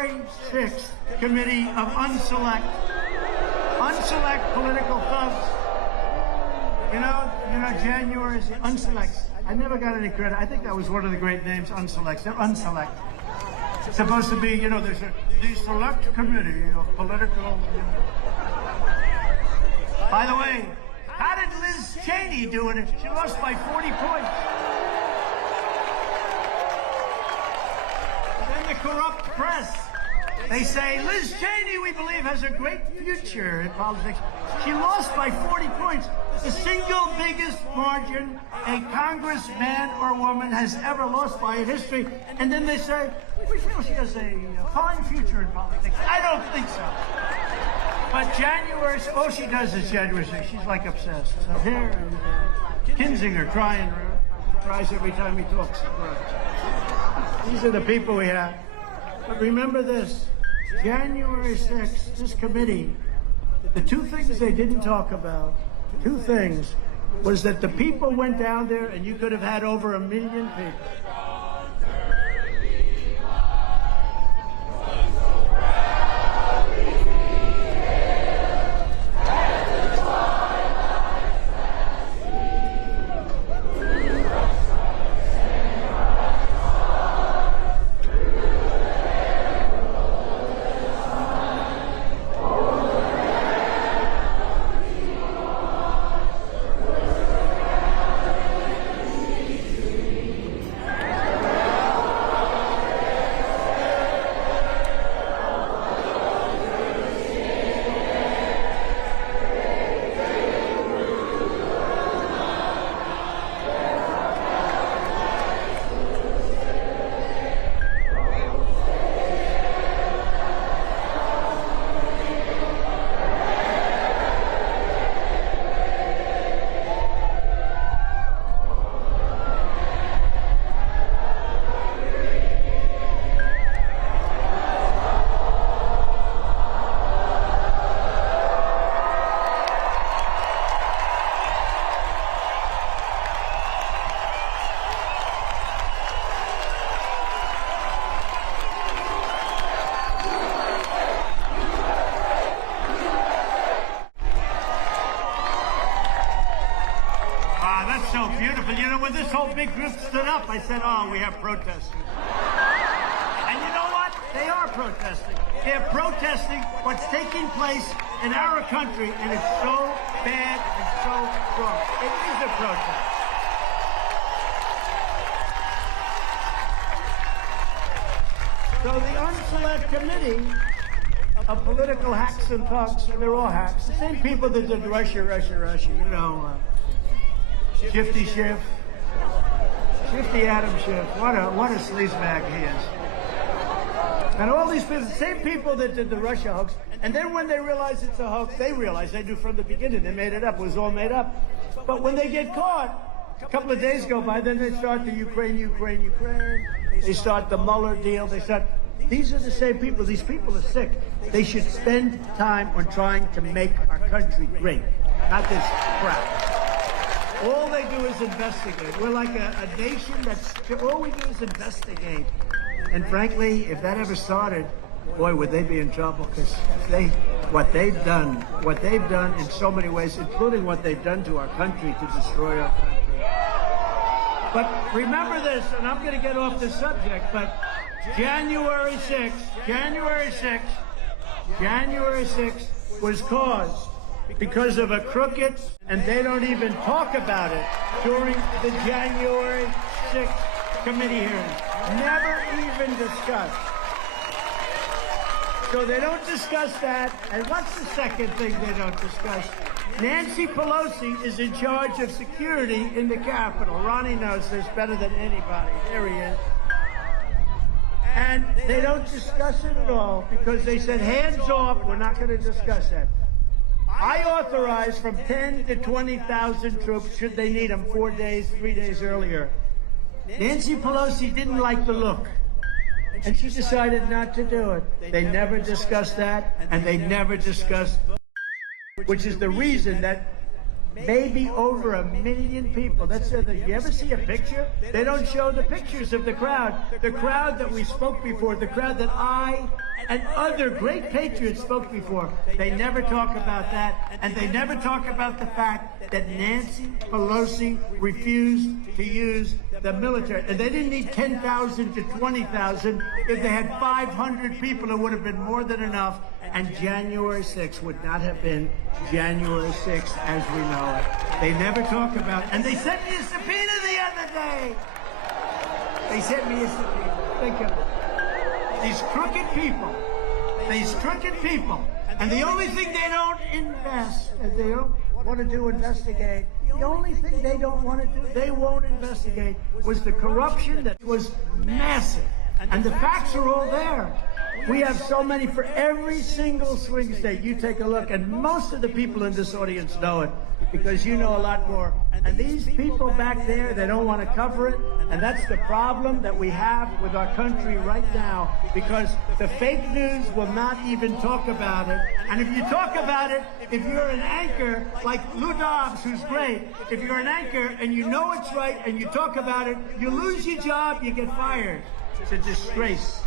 January 6th committee of unselect political thugs. You know, January is the unselects. I never got any credit. I think that was one of the great names, unselects. They're unselect. It's supposed to be, there's the select committee of political. By the way, how did Liz Cheney do it? She lost by 40 points. And then the corrupt press, they say, Liz Cheney, we believe, has a great future in politics. She lost by 40 points. The single biggest margin a congressman or woman has ever lost by in history. And then they say, we feel she has a fine future in politics. I don't think so. But January, all she does is January 6th. She's like obsessed. So here, Kinzinger crying, cries every time he talks. These are the people we have. But remember this, January 6th, this committee, the two things they didn't talk about, two things, was that the people went down there and you could have had over 1 million people. So beautiful. When this whole big group stood up, I said, oh, we have protesters. And you know what? They are protesting. They're protesting what's taking place in our country, and it's so bad and so wrong. It is a protest. So the unselect committee of political hacks and thugs, and they're all hacks, the same people that did Russia, Shifty Schiff, Shifty Adam Schiff, what a sleazebag he is. And all these people, the same people that did the Russia hoax, and then when they realize it's a hoax, they realize they knew from the beginning, they made it up, it was all made up. But when they get caught, a couple of days go by, then they start the Ukraine. They start the Mueller deal, these are the same people, these people are sick. They should spend time on trying to make our country great, not this crap. All they do is investigate. We're like a nation all we do is investigate. And frankly, if that ever started, boy, would they be in trouble, because what they've done in so many ways, including what they've done to our country to destroy our country. But remember this, and I'm going to get off this subject, but January 6th was caused because of a crooked, and they don't even talk about it during the January 6th committee hearing. Never even discussed. So they don't discuss that. And what's the second thing they don't discuss? Nancy Pelosi is in charge of security in the Capitol. Ronnie knows this better than anybody. There he is. And they don't discuss it at all because they said, hands off, we're not going to discuss that. I authorized from 10 to 20,000 troops, should they need them, 4 days, 3 days earlier. Nancy Pelosi didn't like the look, and she decided not to do it. They never discussed that, and they never discussed, which is the reason that maybe over 1 million people. You ever see a picture? They don't show the pictures of the crowd. The crowd that we spoke before, the crowd that I and other great patriots spoke before. They never talk about that, and they never talk about the fact that Nancy Pelosi refused to use the military. And they didn't need 10,000 to 20,000. If they had 500 people, it would have been more than enough. And January 6th would not have been January 6th as we know it. They never talk about it. And they sent me a subpoena the other day. They sent me a subpoena. Think of it. These crooked people. These crooked people. And the only thing they don't invest, they don't want to do investigate, the only thing they don't want to do, they won't investigate, was the corruption that was massive. And the facts are all there. We have so many for every single swing state. You take a look, and most of the people in this audience know it because you know a lot more. And these people back there, they don't want to cover it. And that's the problem that we have with our country right now, because the fake news will not even talk about it. And if you talk about it, if you're an anchor like Lou Dobbs, who's great, if you're an anchor and you know it's right and you talk about it, you lose your job, you get fired. It's a disgrace.